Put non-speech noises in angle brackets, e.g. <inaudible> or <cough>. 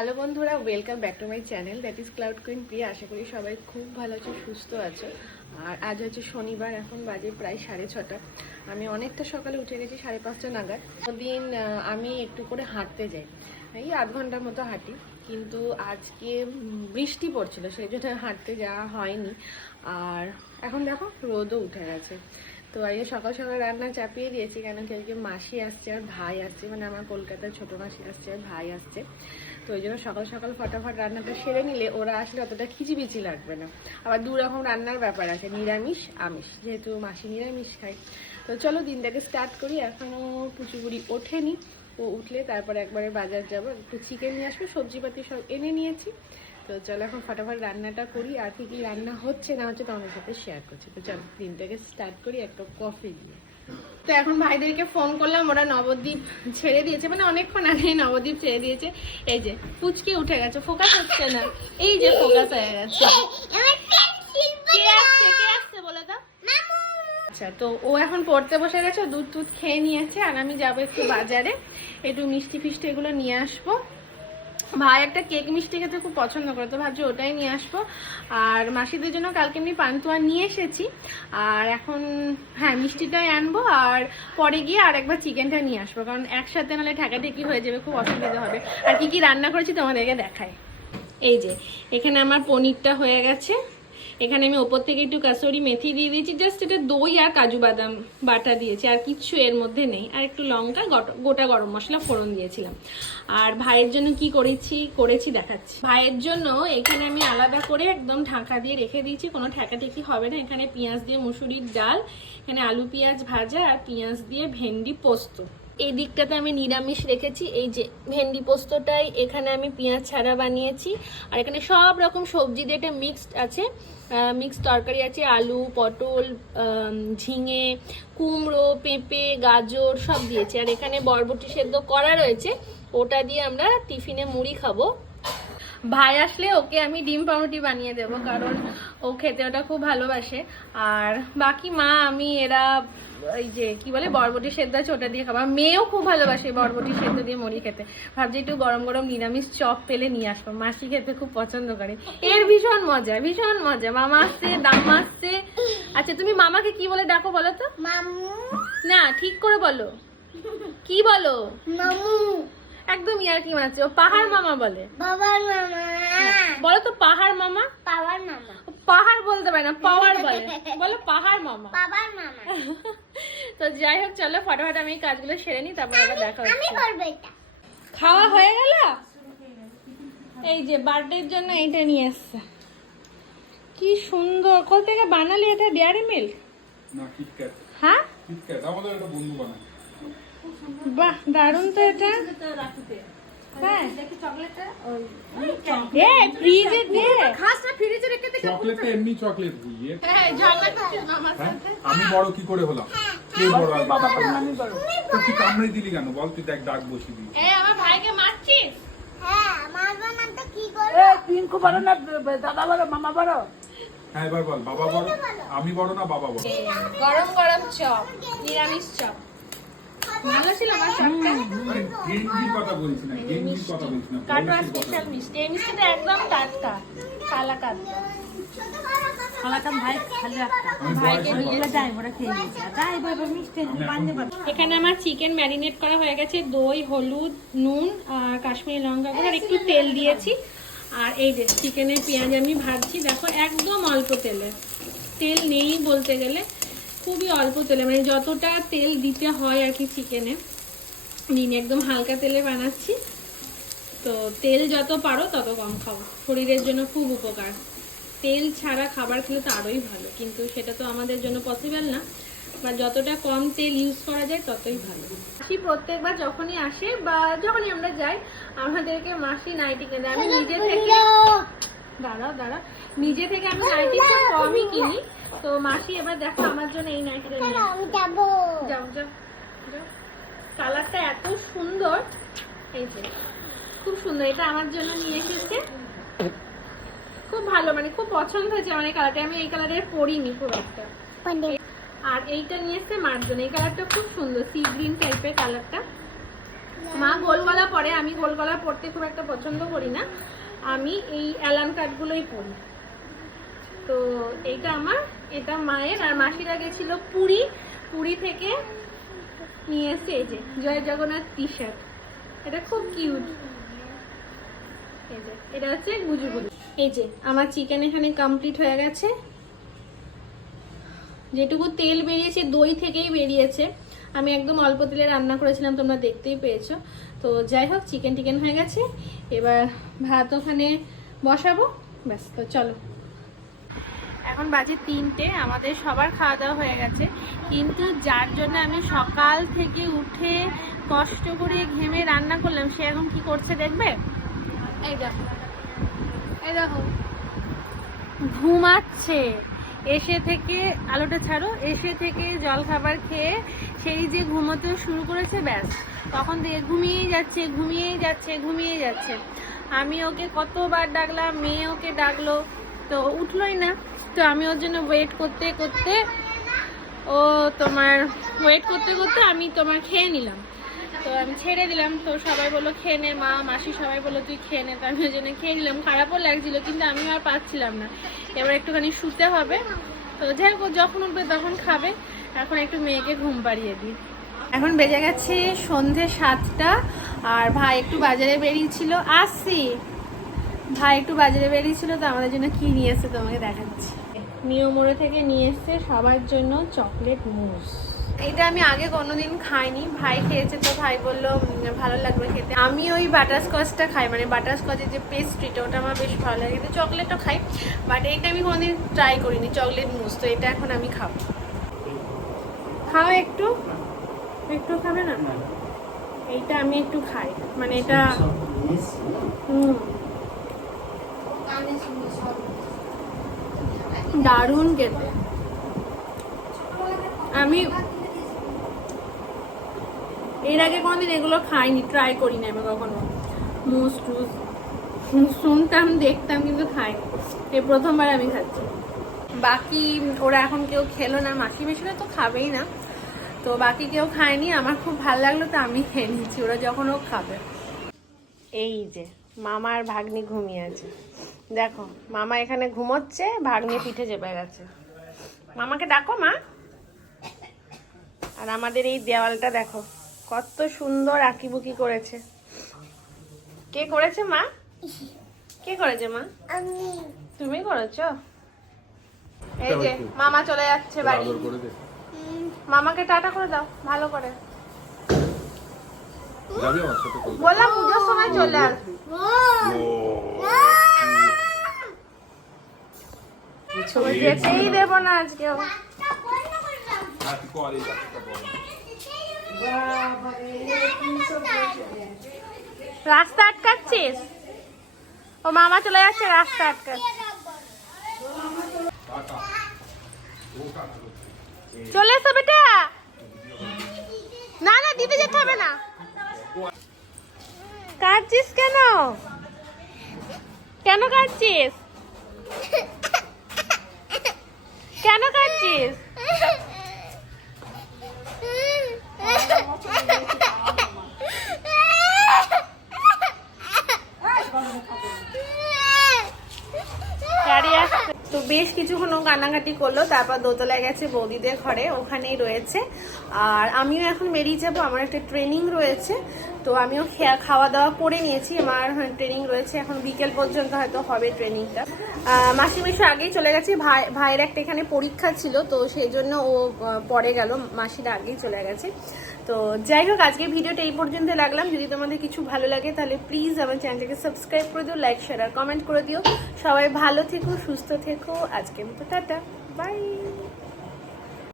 Hello বন্ধুরা welcome back to my channel that is cloud queen Priya আশা করি সবাই খুব ভালো আছো, সুস্থ আছো। আর আজ হচ্ছে শনিবার, এখন বাজে প্রায় সাড়ে ছটা। আমি অনেকটা সকালে উঠে গেছি, সাড়ে পাঁচটা নাগাদ। দিন আমি একটু করে হাঁটতে যাই। এই আধ ঘণ্টার মতো হাঁটি। কিন্তু আজকে বৃষ্টি পড়ছিল, সেই জন্য হাঁটতে যাওয়া হয়নি। আর এখন দেখো, রোদও উঠে গেছে। তো আজকে সকাল সকাল রান্না চাপিয়ে দিয়েছি, কেন কি আজকে মাসি আসছে আর ভাই আসছে। মানে আমার কলকাতার ছোট মাসি আসছে, আর ভাই আসছে। তো ওই জন্য সকাল সকাল ফটাফট রান্নাটা সেরে নিলে ওরা আসলে অতটা খিচিবিচি লাগবে না। আবার দু রকম রান্নার ব্যাপার আছে, নিরামিষ, আমিষ, যেহেতু মাসি নিরামিষ খাই তো চলো দিনটাকে স্টার্ট করি, এখনও পুচুপুরি ওঠেনি। ও উঠলে তারপরে একবারে বাজার যাব, একটু চিকেন নিয়ে আসব, সবজিপাতি সব এনে নিয়েছি। তো চলো এখন ফটাফট রান্নাটা করি, আর কি কি রান্না হচ্ছে না হচ্ছে তোমাদের সাথে শেয়ার করছি। তো চলো দিনটাকে স্টার্ট করি একটা কফি দিয়ে তো এখন ভাইদেরকে ফোন করলাম, ওরা নবদ্বীপ ছেড়ে দিয়েছে মানে অনেকক্ষণ আগে নবদ্বীপ ছেড়ে দিয়েছে। এই যে, পুচকে উঠে গেছে ফোকাস হচ্ছে না। এই যে ফোকাস হয়ে গেছে। আচ্ছা তো ও এখন পড়তে বসে গেছে দুধ টুধ খেয়ে নিয়েছে, আর আমি যাব একটু বাজারে। একটু মিষ্টি ফিষ্টি এগুলো নিয়ে আসব। ভাই একটা কেক মিষ্টি খেতে খুব পছন্দ করে, তো ভাবছি ওটাই নিয়ে আসব। আর মাসিদের জন্য কালকে আমি পান্তুয়া নিয়ে এসেছি। আর এখন হ্যাঁ মিষ্টিটাই আনব, আর পরে গিয়ে আর একবার চিকেনটা নিয়ে আসব, কারণ একসাথে নাহলে ঠেকাঠেকি হয়ে যাবে, খুব অসুবিধা হবে। আর কি কি রান্না করেছি তোমাদেরকে দেখায় এই যে, এখানে আমার পনিরটা হয়ে গেছে। এখানে আমি ওপর থেকে একটু কাসুরি মেথি দিয়ে দিয়েছি জাস্ট এটা দই আর কাজু বাদাম বাটা দিয়েছি, আর কিচ্ছু এর মধ্যে নেই। আর একটু লঙ্কা গট- গরম মশলা ফোড়ন দিয়েছিলাম। আর ভাইয়ের জন্য কি করেছি করেছি দেখাচ্ছি। ভাইয়ের জন্য এখানে আমি আলাদা করে একদম ঢাকা দিয়ে রেখে দিয়েছি, কোনো ঠেকাঠেকি হবে না। এখানে পেঁয়াজ দিয়ে মুসুরির ডাল, এখানে আলু পেঁয়াজ ভাজা আর পেঁয়াজ দিয়ে ভেন্ডি পোস্ত। এই দিকটাতে আমি নিরামিষ রেখেছি, এই যে ভেন্ডি পোস্তটাই, এখানে আমি পেঁয়াজ ছাড়া বানিয়েছি, আর এখানে সব রকম সবজি দিয়ে এটা মিক্সড আছে মিক্সড তরকারি আছে, আলু, পটল ঝিঙে, কুমড়ো, পেঁপে, গাজর সব দিয়েছি, আর এখানে বরবটি সেদ্ধ করা রয়েছে, ওটা দিয়ে আমরা টিফিনে মুড়ি খাব। ভাই আসলে ওকে আমি ডিম পাউরুটি বানিয়ে দেবো কারণ ও খেতে ওটা খুব ভালোবাসে। আর বাকি মা আমি এরা এই যে কি বলে বরবটি সেদ্ধ আছে ওটা দিয়ে খাব। আর মেয়েও খুব ভালোবাসে বরবটি সেদ্ধ দিয়ে মুড়ি খেতে। ভাবছি একটু গরম গরম নিরামিষ চপ পেলে নিয়ে আসব। মাসি খেতে খুব পছন্দ করে। এর ভীষণ মজা ভীষণ মজা। মামা আসছে দাম্মা আসছে। আচ্ছা তুমি মামাকে কি বলে ডাকো বলো তো? মামু। না ঠিক করে বলো। কি বলো? মামু। একদম ইয়ার কি মানাচ্ছে। ও পাহাড় মামা বলে। বাবার মামা। বলো তো পাহাড় মামা? বাবার মামা। পাহাড় বলতে পারে না পাওয়ার বলে। <laughs> বলো পাহাড় মামা। বাবার মামা। তো যাই হোক চলো ফটাফট আমি এই কাজগুলো সেরে নিই তারপর আবার দেখা আমি হচ্ছে করব এটা। খাওয়া হয়ে গেল? এই যে বার্থডের জন্য এইটা নিয়ে এসছে। কি সুন্দর। কোথা থেকে বানালি এটা? ডেয়ারি মিল্ক না কিটক্যাট হ্যাঁ? কিটক্যাট আমাদের একটা বন্ধু বানায়। বাহ দারুণ তো এটা। হ্যাঁ। এ ফ্রিজে দে। চকলেটটা এমনি চকলেট দিয়ে হ্যাঁ ঝগড়া করছিস মামার হ্যাঁ? সাথে। আমি বড় কি করে হলাম? কে বড় আর বাবা আমি বড়। তুই কামড়ে দিলি কেন? বল তুই দেখ ডাক বসি দিই এই আমার ভাইকে মারছিস? হ্যাঁ মারবো না তো কি করব পিঙ্কু বড় না দাদা বড় মামা বড়? হ্যাঁ এবার বল বাবা বড়। আমি বড় না বাবা বড়? গরম গরম চপ নিরামিষ চপ। ভালো ছিল আমার চপটা গেঞ্জির কথা বলছি না গেঞ্জির কথা বলছি না কাটোয়া স্পেশাল মিষ্টি। এই মিষ্টিটা একদম টাটকা। এখানে আমার চিকেন ম্যারিনেট করা হয়ে গেছে দই হলুদ নুন আর কাশ্মীরি লঙ্কা গুঁড়ো আর একটু তেল দিয়েছি। আর এই যে চিকেনের পেঁয়াজ আমি ভাজছি দেখো একদম অল্প তেলে। তেল নেই বলতে গেলে। খুবই অল্প তেলে মানে যতটা তেল দিতে হয় আর কি চিকেনে। নিন একদম হালকা তেলে বানাচ্ছি। তো তেল যত পারো তত কম খাও শরীরের জন্য খুব উপকার। তেল ছাড়া খাবার খেলে তো আরোই ভালো, কিন্তু সেটা তো আমাদের জন্য পসিবল না। বা যতটা কম তেল ইউজ করা যায় ততই ভালো। মাসি প্রত্যেকবার যখনই আসে বা যখনই আমরা যাই, আমাদেরকে মাসি নাইটি কিনে। আমি নিজে থেকে দাঁড়াও দাঁড়াও। নিজে থেকে আমি নাইটি খুব কমই কিনি। তো মাসি এবার দেখো আমার জন্য এই নাইটিটা নিয়ে। আমি যাব। যাও যাও কালারটা এত সুন্দর। এই যে খুব সুন্দর। এটা আমার জন্য নিয়ে এসেছে। খুব ভালো মানে খুব পছন্দ হয়েছে আমার এই কালারটা। আমি এই কালারের পরিনি খুব একটা। আর এইটা নিয়ে এসছে মার জন্য। এই কালারটা খুব সুন্দর সি গ্রিন টাইপের কালারটা। মা গোল গলা পরে আমি গোল গলা পরতে খুব একটা পছন্দ করি না। আমি এই অ্যালান কাটগুলোই পরি। তো এইটা আমার, এটা মায়ের, আর মাসিরা গেছিল পুরী। পুরী থেকে নিয়ে এসে এই যে জয় জগন্নাথ টি শার্ট এটা খুব কিউট এটা হচ্ছে গুজুগুজু। এই যে, আমার চিকেন এখানে কমপ্লিট হয়ে গেছে। যেটুকু তেল বেরিয়েছে, দই থেকেই বেরিয়েছে। আমি একদম অল্প তেলে রান্না করেছিলাম, তোমরা দেখতেই পেয়েছ। তো যাই হোক চিকেন টিকেন হয়ে গেছে। এবার ভাত ওখানে বসাবো। ব্যাস, তো চলো। এখন বাজে তিনটে আমাদের সবার খাওয়া দাওয়া হয়ে গেছে। কিন্তু যার জন্য আমি সকাল থেকে উঠে কষ্ট করে ঘেমে রান্না করলাম সে এখন কি করছে দেখবে? এই দেখো। এই দেখো। ঘুমাচ্ছে। এসে থেকে আলোটা ছাড়ো এসে থেকে জল খাবার খেয়ে সেই যে ঘুমোতে শুরু করেছে ব্যাস। তখন থেকে ঘুমিয়েই যাচ্ছে ঘুমিয়েই যাচ্ছে ঘুমিয়েই যাচ্ছে। আমি ওকে কতবার ডাকলাম মেয়ে ওকে ডাকলো তো উঠলোই না। তো আমি ওর জন্য ওয়েট করতে করতে ও তোমার ওয়েট করতে করতে আমি তোমার খেয়ে নিলাম। তো আমি ছেড়ে দিলাম। তো সবাই বলল, খেয়ে নে মা, মাসি সবাই বলল, তুই খেয়ে নে। তো আমি ওই জন্য খেয়ে নিলাম। খারাপও লাগছিল, কিন্তু আমি আর পাচ্ছিলাম না। এবার একটুখানি শুতে হবে। তো যাই হোক যখন উঠবে তখন খাবে। এখন একটু মেয়েকে ঘুম পাড়িয়ে দিই। এখন বেজে গেছে সন্ধে সাতটা। আর ভাই একটু বাজারে বেরিয়েছিল। আসছি। ভাই একটু বাজারে বেরিয়েছিল, তো আমাদের জন্য কি নিয়ে এসছে তোমাকে দেখাচ্ছি। নিয়মোড়ে থেকে নিয়ে এসছে সবার জন্য চকলেট মুস। এটা আমি আগে কোনোদিন খাইনি। ভাই খেয়েছে তো ভাই বলল ভালো লাগবে খেতে। আমি ওই বাটারস্কচটা খাই মানে বাটারস্কচের যে পেস্ট্রিটা ওটা আমার বেশ ভালো লাগে। কিন্তু চকলেটও খাই বাট এইটা আমি কোনোদিন ট্রাই করিনি চকলেট মুস। তো এটা এখন আমি খাব। খাও একটু। একটু খাবে না? এইটা আমি একটু খাই। মানে এটা হুম। দারুণ খেতে। আমি এর আগে কোনোদিন এগুলো খাইনি ট্রাই করিনি আমি কখনো। মুস টুস শুনতাম, দেখতাম, কিন্তু খাইনি। এই প্রথমবার আমি খাচ্ছি। বাকি ওরা এখন কেউ খেলো না, মাসি মেশিনে তো খাবেই না। তো বাকি কেউ খায়নি, আমার খুব ভালো লাগল, তো আমি খেয়ে নিচ্ছি। ওরা যখন ও খাবে। এই যে, মামার ভাগ্নি ঘুমিয়ে আছে। দেখো মামা এখানে ঘুমোচ্ছে ভাগ্নি পিঠে চেপে গেছে। মামাকে ডাকো মা। আর আমাদের এই দেওয়ালটা দেখো কত সুন্দর আঁকিবুকি করেছে। কে করেছে মা? কে করেছে মা? আমি। তুমি করেছ? এই যে মামা চলে যাচ্ছে বাড়ি। মামাকে টাটা করে দাও ভালো করে? বললাম পুজোর সময় চলে আসবি। ছবি যেতেই দেবো না বল। রাস্তা আটকাচ্ছিস? ও মামা চলে যাচ্ছে, রাস্তা আটকাচ্ছে। চলে এসো বেটা। না না, দিতে যেতে হবে না। কাঁদছিস কেন? কেন কাঁদছিস? কেন কাঁদছিস <laughs> গাড়ি আসছে তো বেশ কিছুক্ষণ ও কান্নাকাটি করল, তারপর দোতলায় গেছে বৌদিদের ঘরে, ওখানেই রয়েছে। আর আমিও এখন বেরিয়ে যাব, আমার একটা ট্রেনিং রয়েছে, তো আমিও খাওয়া দাওয়া করে নিয়েছি, আমার ট্রেনিং রয়েছে, এখন বিকেল পর্যন্ত হয়তো হবে ট্রেনিংটা। মাসি মেশো আগেই চলে গেছে, ভাই, ভাইয়ের একটা এখানে পরীক্ষা ছিল, তো সেই জন্য ও পরে গেল, মাসিরা আগেই চলে গেছে। তো যাই হোক, আজকে ভিডিওটা এই পর্যন্ত রাখলাম যদি তোমাদের কিছু ভালো লাগে তাহলে প্লিজ আমার চ্যানেলটাকে সাবস্ক্রাইব করে দিও লাইক শেয়ার আর কমেন্ট করে দিও। সবাই ভালো থেকো, সুস্থ থেকো। আজকের মতো টাটা বাই